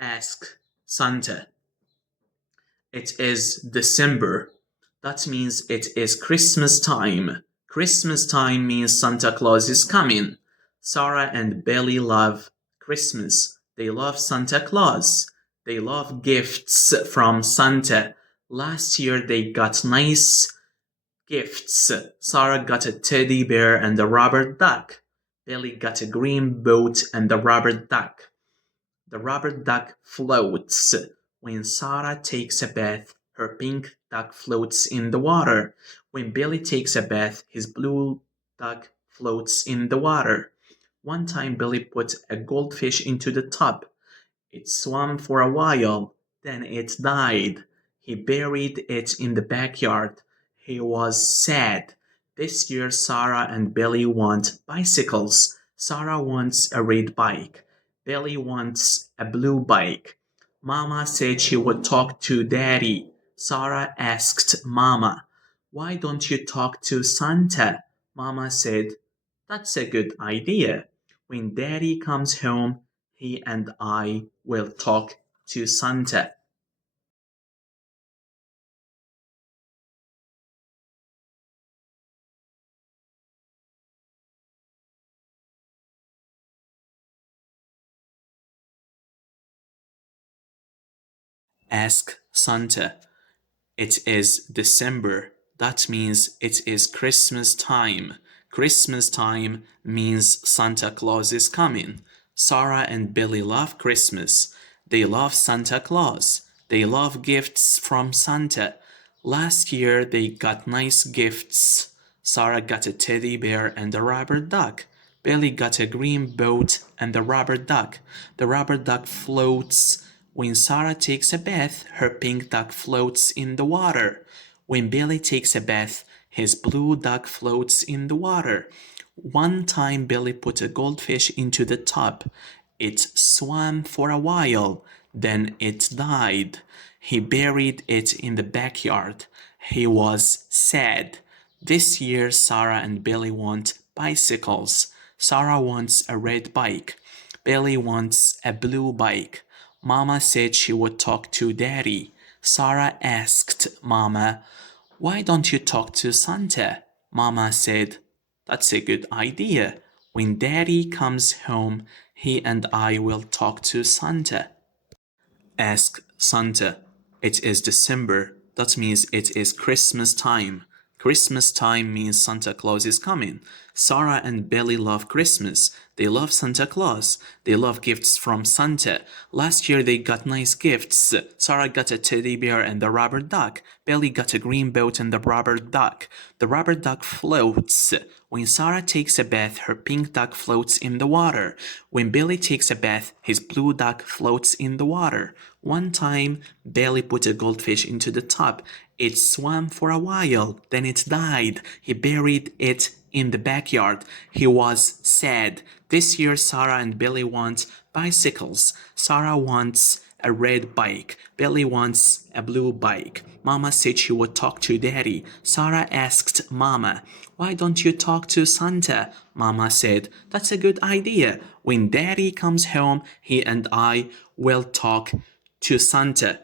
Ask Santa. It is December. That means it is Christmas time. Christmas time means Santa Claus is coming. Sarah and Billy love Christmas. They love Santa Claus. They love gifts from Santa. Last year they got nice gifts. Sarah got a teddy bear and a rubber duck. Billy got a green boat and a rubber duck. The rubber duck floats. When Sarah takes a bath, her pink duck floats in the water. When Billy takes a bath, his blue duck floats in the water. One time Billy put a goldfish into the tub. It swam for a while, then it died. He buried it in the backyard. He was sad. This year Sarah and Billy want bicycles. Sarah wants a red bike. Billy wants a blue bike. Mama said she would talk to Daddy. Sarah asked Mama, "Why don't you talk to Santa?" Mama said, "That's a good idea. When Daddy comes home, he and I will talk to Santa." Ask Santa. It is December. That means it is Christmas time. Christmas time means Santa Claus is coming. Sarah and Billy love Christmas. They love Santa Claus. They love gifts from Santa. Last year they got nice gifts. Sarah got a teddy bear and a rubber duck. Billy got a green boat and a rubber duck. The rubber duck floats. When Sarah takes a bath, her pink duck floats in the water. When Billy takes a bath, his blue duck floats in the water. One time Billy put a goldfish into the tub. It swam for a while, then it died. He buried it in the backyard. He was sad. This year Sarah and Billy want bicycles. Sarah wants a red bike. Billy wants a blue bike. Mama said she would talk to Daddy. Sarah asked Mama, "Why don't you talk to Santa?" Mama said, "That's a good idea. When Daddy comes home, he and I will talk to Santa." Ask Santa. It is December. That means it is Christmas time. Christmas time means Santa Claus is coming. Sarah and Billy love Christmas. They love Santa Claus. They love gifts from Santa. Last year they got nice gifts. Sarah got a teddy bear and a rubber duck. Billy got a green boat and a rubber duck. The rubber duck floats. When Sarah takes a bath, her pink duck floats in the water. When Billy takes a bath, his blue duck floats in the water. One time, Billy put a goldfish into the tub. It swam for a while, then it died. He buried it in the backyard. He was sad. This year, Sarah and Billy want bicycles. Sarah wants a red bike. Billy wants a blue bike. Mama said she would talk to Daddy. Sarah asked Mama, "Why don't you talk to Santa?" Mama said, "That's a good idea. When Daddy comes home, he and I will talk to Santa."